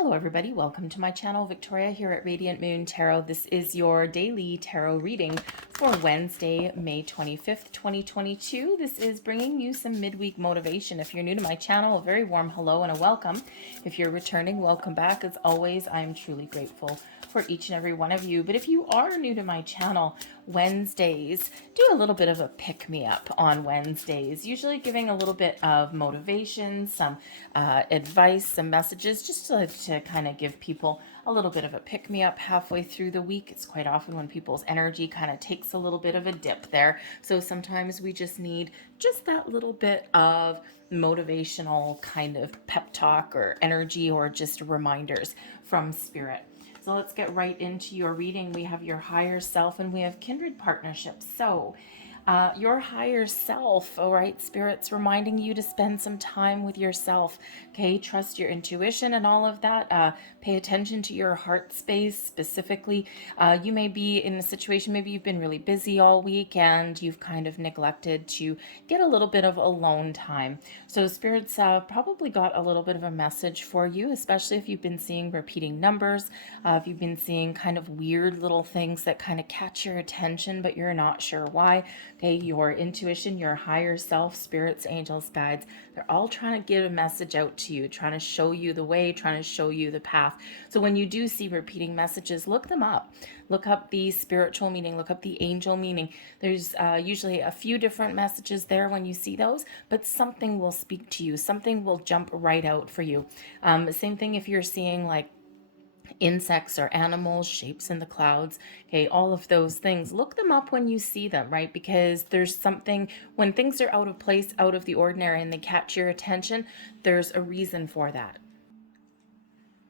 Hello everybody, welcome to my channel. Victoria here at Radiant Moon Tarot. This is your daily tarot reading for Wednesday, May 25th, 2022. This is bringing you some midweek motivation. If you're new to my channel, a very warm hello and a welcome. If you're returning, welcome back. As always, I'm truly grateful for each and every one of you. But if you are new to my channel, Wednesdays, do a little bit of a pick-me-up on Wednesdays, usually giving a little bit of motivation, some advice, some messages, just to kind of give people a little bit of a pick-me-up halfway through the week. It's quite often when people's energy kind of takes a little bit of a dip there. So sometimes we just need just that little bit of motivational kind of pep talk or energy or just reminders from Spirit. So let's get right into your reading. We have your higher self and we have kindred partnerships. So your higher self, all right, Spirit's reminding you to spend some time with yourself, okay? Trust your intuition and all of that. Pay attention to your heart space specifically. You may be in a situation, maybe you've been really busy all week and you've kind of neglected to get a little bit of alone time. So Spirit's probably got a little bit of a message for you, especially if you've been seeing repeating numbers, if you've been seeing kind of weird little things that kind of catch your attention, but you're not sure why. Okay, your intuition, your higher self, spirits, angels, guides, they're all trying to give a message out to you, trying to show you the way, trying to show you the path. So when you do see repeating messages, look them up. Look up the spiritual meaning, look up the angel meaning. There's usually a few different messages there when you see those, but something will speak to you. Something will jump right out for you. Same thing if you're seeing like insects or animals, shapes in the clouds, okay, all of those things. Look them up when you see them, right? Because there's something, when things are out of place, out of the ordinary, and they catch your attention, there's a reason for that.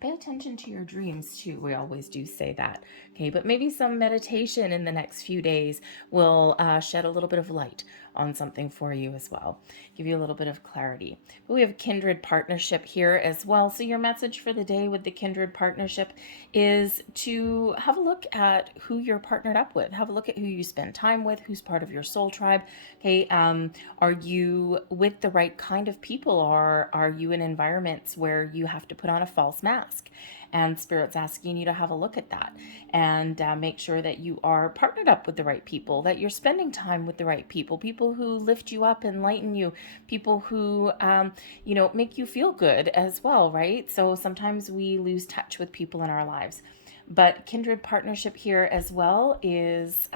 Pay attention to your dreams too. We always do say that. Okay, but maybe some meditation in the next few days will shed a little bit of light on something for you as well. Give you a little bit of clarity. But we have kindred partnership here as well. So your message for the day with the kindred partnership is to have a look at who you're partnered up with. Have a look at who you spend time with, who's part of your soul tribe. Okay, are you with the right kind of people, or are you in environments where you have to put on a false mask? And Spirit's asking you to have a look at that and make sure that you are partnered up with the right people, that you're spending time with the right people, people who lift you up, enlighten you, people who, make you feel good as well, right? So sometimes we lose touch with people in our lives. But kindred partnership here as well is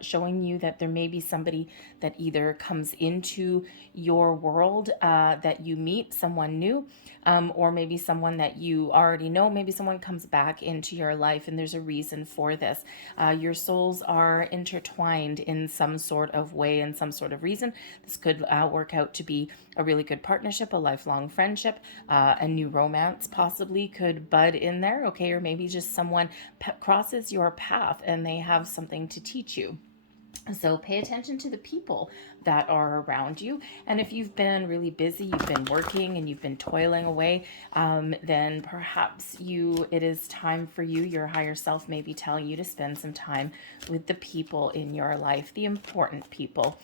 showing you that there may be somebody that either comes into your world that you meet, someone new, or maybe someone that you already know. Maybe someone comes back into your life and there's a reason for this. Your souls are intertwined in some sort of way, in some sort of reason. This could work out to be a really good partnership, a lifelong friendship, a new romance possibly could bud in there, okay? Or maybe just someone crosses your path and they have something to teach you. So pay attention to the people that are around you. And if you've been really busy, you've been working and you've been toiling away, then perhaps it is time for you, your higher self may be telling you to spend some time with the people in your life, the important people.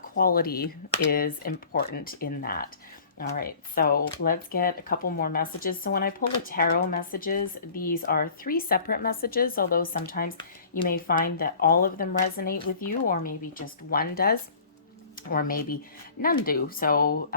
Quality is important in that. All right, so let's get a couple more messages. So when I pull the tarot messages, these are 3 separate messages, although sometimes you may find that all of them resonate with you, or maybe just one does, or maybe none do. So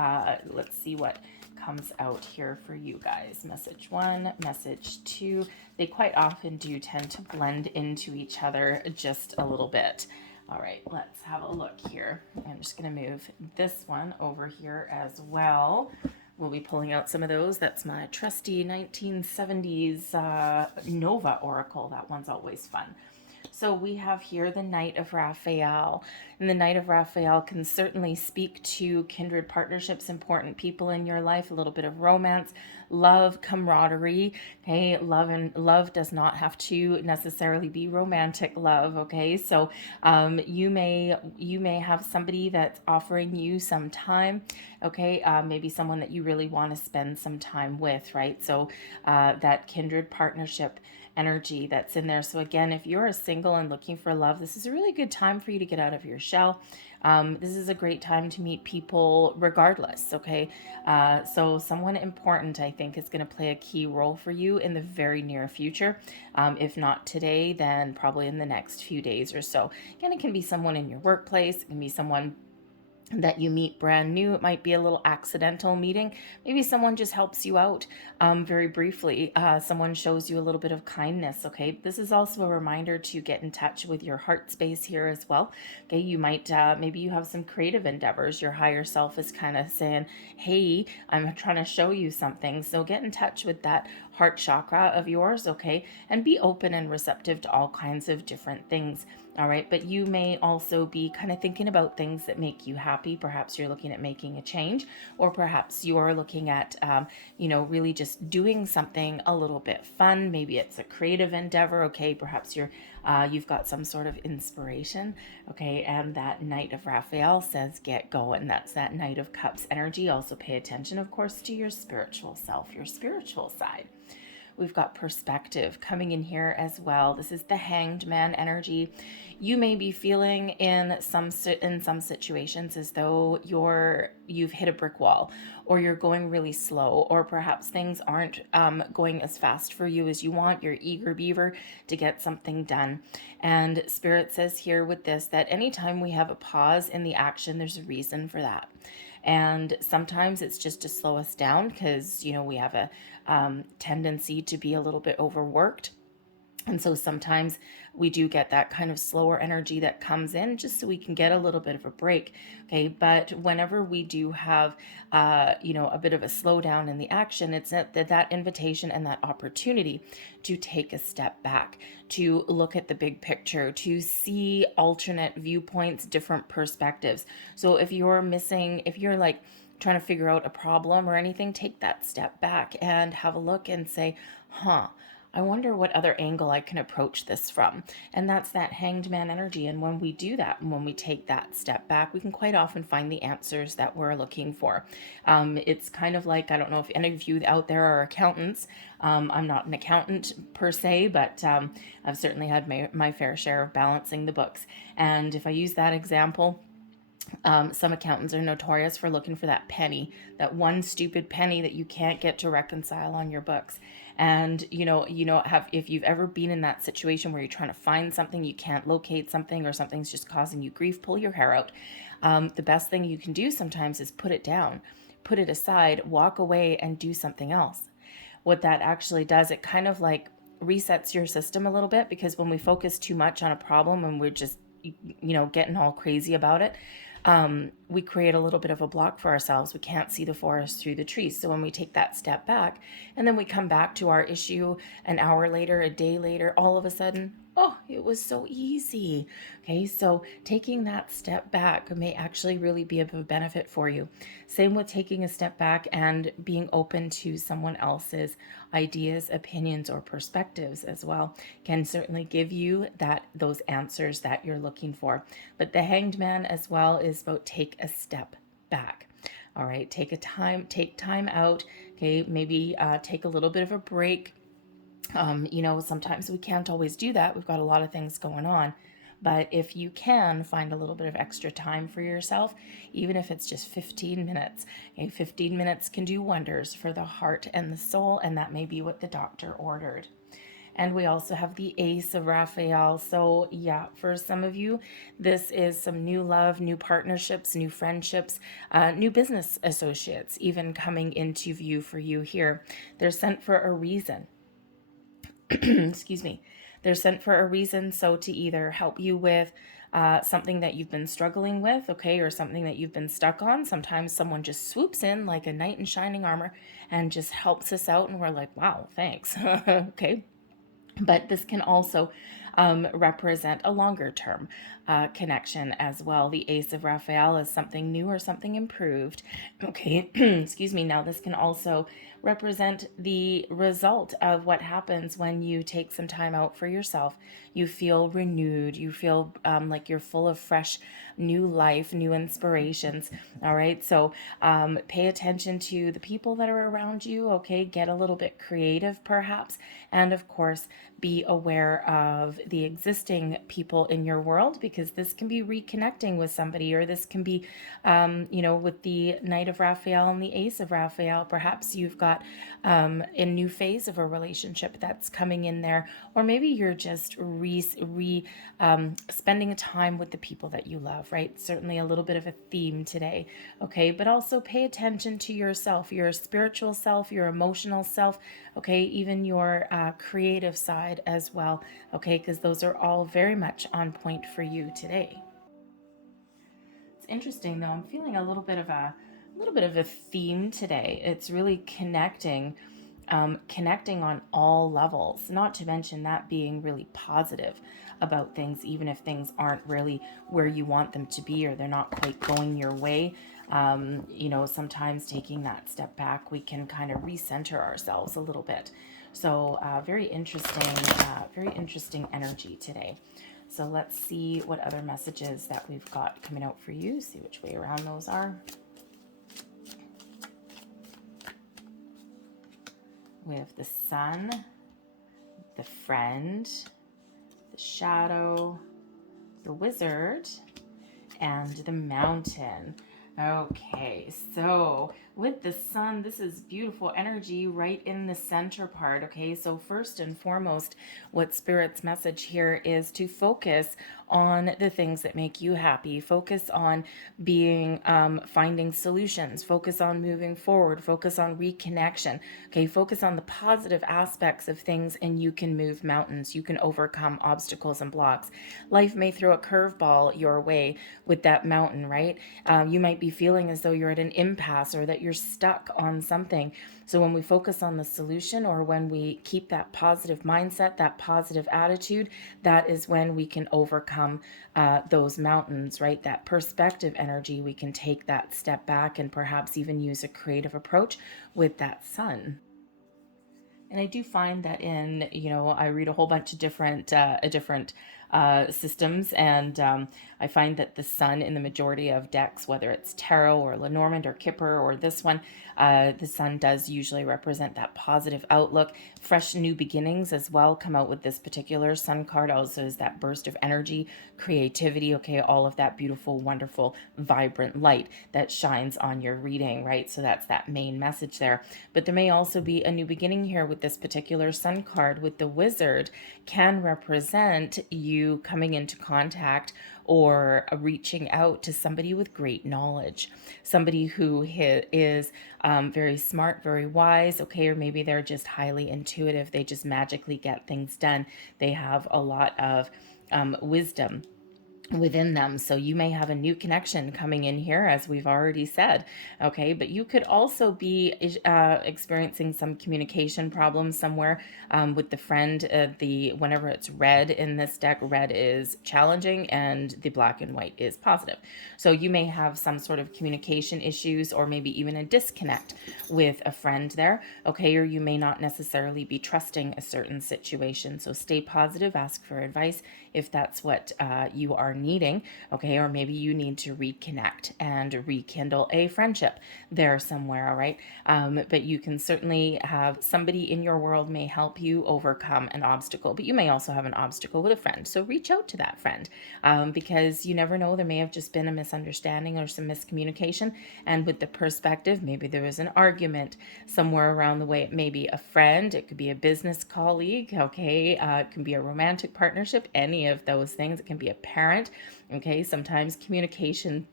let's see what comes out here for you guys. Message 1, message 2. They quite often do tend to blend into each other just a little bit. All right, let's have a look here. I'm just going to move this one over here as well. We'll be pulling out some of those. That's my trusty 1970s Nova Oracle. That one's always fun. So we have here the Knight of Raphael. And the Knight of Raphael can certainly speak to kindred partnerships, important people in your life, a little bit of romance, love, camaraderie. Okay, love does not have to necessarily be romantic love. Okay, so you may have somebody that's offering you some time. Okay, maybe someone that you really want to spend some time with, right? So that kindred partnership energy that's in there. So again, if you're single and looking for love, this is a really good time for you to get out of your shell. This is a great time to meet people regardless, okay? So someone important, I think, is going to play a key role for you in the very near future. If not today, then probably in the next few days or so. Again, it can be someone in your workplace. It can be someone that you meet brand new. It might be a little accidental meeting. Maybe someone just helps you out very briefly. Someone shows you a little bit of kindness. Okay, this is also a reminder to get in touch with your heart space here as well. Okay, you might maybe you have some creative endeavors. Your higher self is kind of saying, hey, I'm trying to show you something. So get in touch with that heart chakra of yours, okay, and be open and receptive to all kinds of different things. All right, but you may also be kind of thinking about things that make you happy. Perhaps you're looking at making a change, or perhaps you're looking at, really just doing something a little bit fun. Maybe it's a creative endeavor. Okay, perhaps you've got some sort of inspiration. Okay, and that Knight of Raphael says get going. That's that Knight of Cups energy. Also pay attention, of course, to your spiritual self, your spiritual side. We've got perspective coming in here as well. This is the Hanged Man energy. You may be feeling in some situations as though you've hit a brick wall, or you're going really slow, or perhaps things aren't going as fast for you as you want. You're eager beaver to get something done. And Spirit says here with this that anytime we have a pause in the action, there's a reason for that. And sometimes it's just to slow us down because, we have a tendency to be a little bit overworked. And so sometimes we do get that kind of slower energy that comes in just so we can get a little bit of a break. Okay. But whenever we do have, a bit of a slowdown in the action, it's that invitation and that opportunity to take a step back, to look at the big picture, to see alternate viewpoints, different perspectives. So if you're like trying to figure out a problem or anything, take that step back and have a look and say, I wonder what other angle I can approach this from. And that's that Hanged Man energy. And when we do that, and when we take that step back, we can quite often find the answers that we're looking for. It's kind of like, I don't know if any of you out there are accountants. I'm not an accountant per se, but I've certainly had my fair share of balancing the books. And if I use that example, some accountants are notorious for looking for that penny, that one stupid penny that you can't get to reconcile on your books. And if you've ever been in that situation where you're trying to find something, you can't locate something, or something's just causing you grief, pull your hair out. The best thing you can do sometimes is put it down, put it aside, walk away and do something else. What that actually does, it kind of like resets your system a little bit, because when we focus too much on a problem and we're just getting all crazy about it, we create a little bit of a block for ourselves. We can't see the forest through the trees. So when we take that step back and then we come back to our issue an hour later, a day later, all of a sudden, oh, it was so easy. Okay, so taking that step back may actually really be of a benefit for you. Same with taking a step back and being open to someone else's ideas, opinions, or perspectives as well can certainly give you those answers that you're looking for. But the Hanged Man as well is about take a step back. All right, take time out. Okay, maybe take a little bit of a break. Sometimes we can't always do that. We've got a lot of things going on. But if you can find a little bit of extra time for yourself, even if it's just 15 minutes, 15 minutes can do wonders for the heart and the soul, and that may be what the doctor ordered. And we also have the Ace of Raphael. So yeah, for some of you, this is some new love, new partnerships, new friendships, new business associates even coming into view for you here. They're sent for a reason. Excuse me. They're sent for a reason, so to either help you with something that you've been struggling with, okay, or something that you've been stuck on. Sometimes someone just swoops in like a knight in shining armor and just helps us out, and we're like, wow, thanks. Okay. But this can also represent a longer term connection as well. The Ace of Raphael is something new or something improved. Okay, excuse me. Now, this can also represent the result of what happens when you take some time out for yourself. You feel renewed. You feel like you're full of fresh new life, new inspirations. All right. So pay attention to the people that are around you. Okay. Get a little bit creative, perhaps. And of course, be aware of the existing people in your world, because this can be reconnecting with somebody, or this can be, with the Knight of Raphael and the Ace of Raphael, perhaps you've got a new phase of a relationship that's coming in there, or maybe you're just spending time with the people that you love, right? Certainly a little bit of a theme today, okay? But also pay attention to yourself, your spiritual self, your emotional self, okay? Even your creative side as well, okay? Because those are all very much on point for you today. It's interesting though. I'm feeling a little bit of a theme today. It's really connecting on all levels, not to mention that being really positive about things, even if things aren't really where you want them to be, or they're not quite going your way. Sometimes taking that step back, we can kind of recenter ourselves a little bit. So very interesting energy today. So let's see what other messages that we've got coming out for you, see which way around those are. We have the Sun, the Friend, the Shadow, the Wizard, and the Mountain. Okay, so with the Sun, this is beautiful energy right in the center part. Okay, so first and foremost, what Spirit's message here is to focus on the things that make you happy. Focus on finding solutions. Focus on moving forward. Focus on reconnection. Okay, focus on the positive aspects of things, and you can move mountains. You can overcome obstacles and blocks. Life may throw a curveball your way with that mountain, right? You might be feeling as though you're at an impasse, or that you're stuck on something. So when we focus on the solution, or when we keep that positive mindset, that positive attitude, that is when we can overcome those mountains, right? That perspective energy, we can take that step back and perhaps even use a creative approach with that Sun. And I do find that I read a whole bunch of different systems, and I find that the Sun in the majority of decks, whether it's Tarot or Lenormand or Kipper or this one, the Sun does usually represent that positive outlook. Fresh new beginnings as well come out with this particular Sun card. Also is that burst of energy, creativity, okay, all of that beautiful, wonderful, vibrant light that shines on your reading, right? So that's that main message there. But there may also be a new beginning here with this particular Sun card. With the Wizard, can represent you coming into contact or reaching out to somebody with great knowledge, somebody who is very smart, very wise, okay, or maybe they're just highly intuitive. They just magically get things done. They have a lot of wisdom within them. So you may have a new connection coming in here, as we've already said, okay? But you could also be experiencing some communication problems somewhere with the Friend. Whenever it's red in this deck, red is challenging and the black and white is positive. So you may have some sort of communication issues, or maybe even a disconnect with a friend there, okay? Or you may not necessarily be trusting a certain situation. So stay positive, ask for advice if that's what you are needing, okay? Or maybe you need to reconnect and rekindle a friendship there somewhere, all right? But you can certainly have somebody in your world may help you overcome an obstacle, but you may also have an obstacle with a friend. So reach out to that friend, because you never know, there may have just been a misunderstanding or some miscommunication. And with the perspective, maybe there was an argument somewhere around the way. It may be a friend, it could be a business colleague, okay? It can be a romantic partnership, any of those things. It can be a parent, okay? Sometimes communication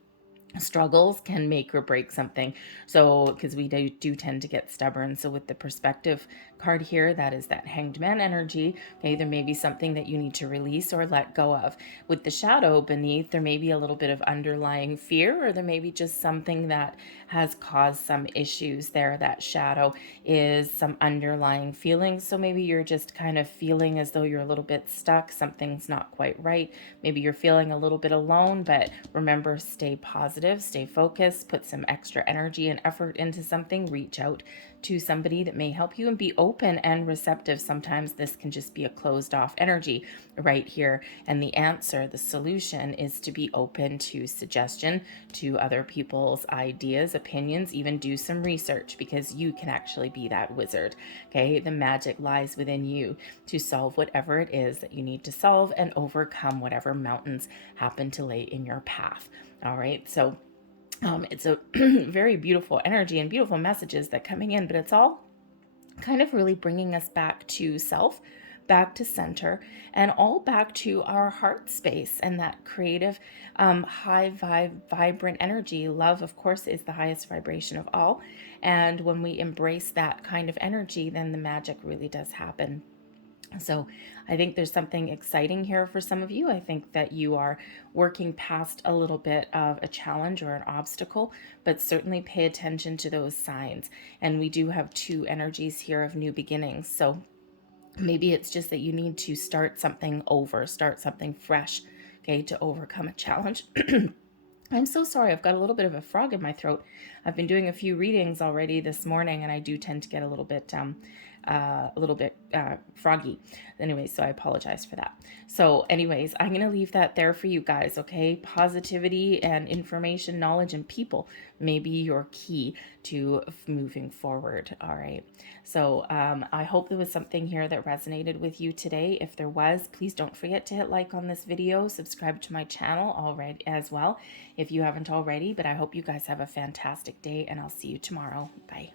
struggles can make or break something. So, because we do tend to get stubborn. So, with the perspective card here, that is that Hanged Man energy. Okay, there may be something that you need to release or let go of. With the shadow beneath, there may be a little bit of underlying fear, or there may be just something that has caused some issues there. That shadow is some underlying feelings. So, maybe you're just kind of feeling as though you're a little bit stuck, something's not quite right. Maybe you're feeling a little bit alone, but remember, stay positive, stay focused, put some extra energy and effort into something, reach out to somebody that may help you, and be open and receptive. Sometimes this can just be a closed off energy right here. And the answer, the solution, is to be open to suggestion, to other people's ideas, opinions, even do some research, because you can actually be that wizard. Okay, the magic lies within you to solve whatever it is that you need to solve and overcome whatever mountains happen to lay in your path. All right, so it's a very beautiful energy and beautiful messages that coming in, but it's all kind of really bringing us back to self, back to center, and all back to our heart space and that creative, high vibrant energy. Love, of course, is the highest vibration of all. And when we embrace that kind of energy, then the magic really does happen. So I think there's something exciting here for some of you. I think that you are working past a little bit of a challenge or an obstacle, but certainly pay attention to those signs. And we do have two energies here of new beginnings. So maybe it's just that you need to start something over, start something fresh, okay, to overcome a challenge. I'm so sorry. I've got a little bit of a frog in my throat. I've been doing a few readings already this morning, and I do tend to get a little bit froggy. Anyways, so I apologize for that. So anyways, I'm going to leave that there for you guys, okay? Positivity and information, knowledge, and people may be your key to moving forward, all right? So I hope there was something here that resonated with you today. If there was, please don't forget to hit like on this video, subscribe to my channel already as well if you haven't already, but I hope you guys have a fantastic day, and I'll see you tomorrow. Bye.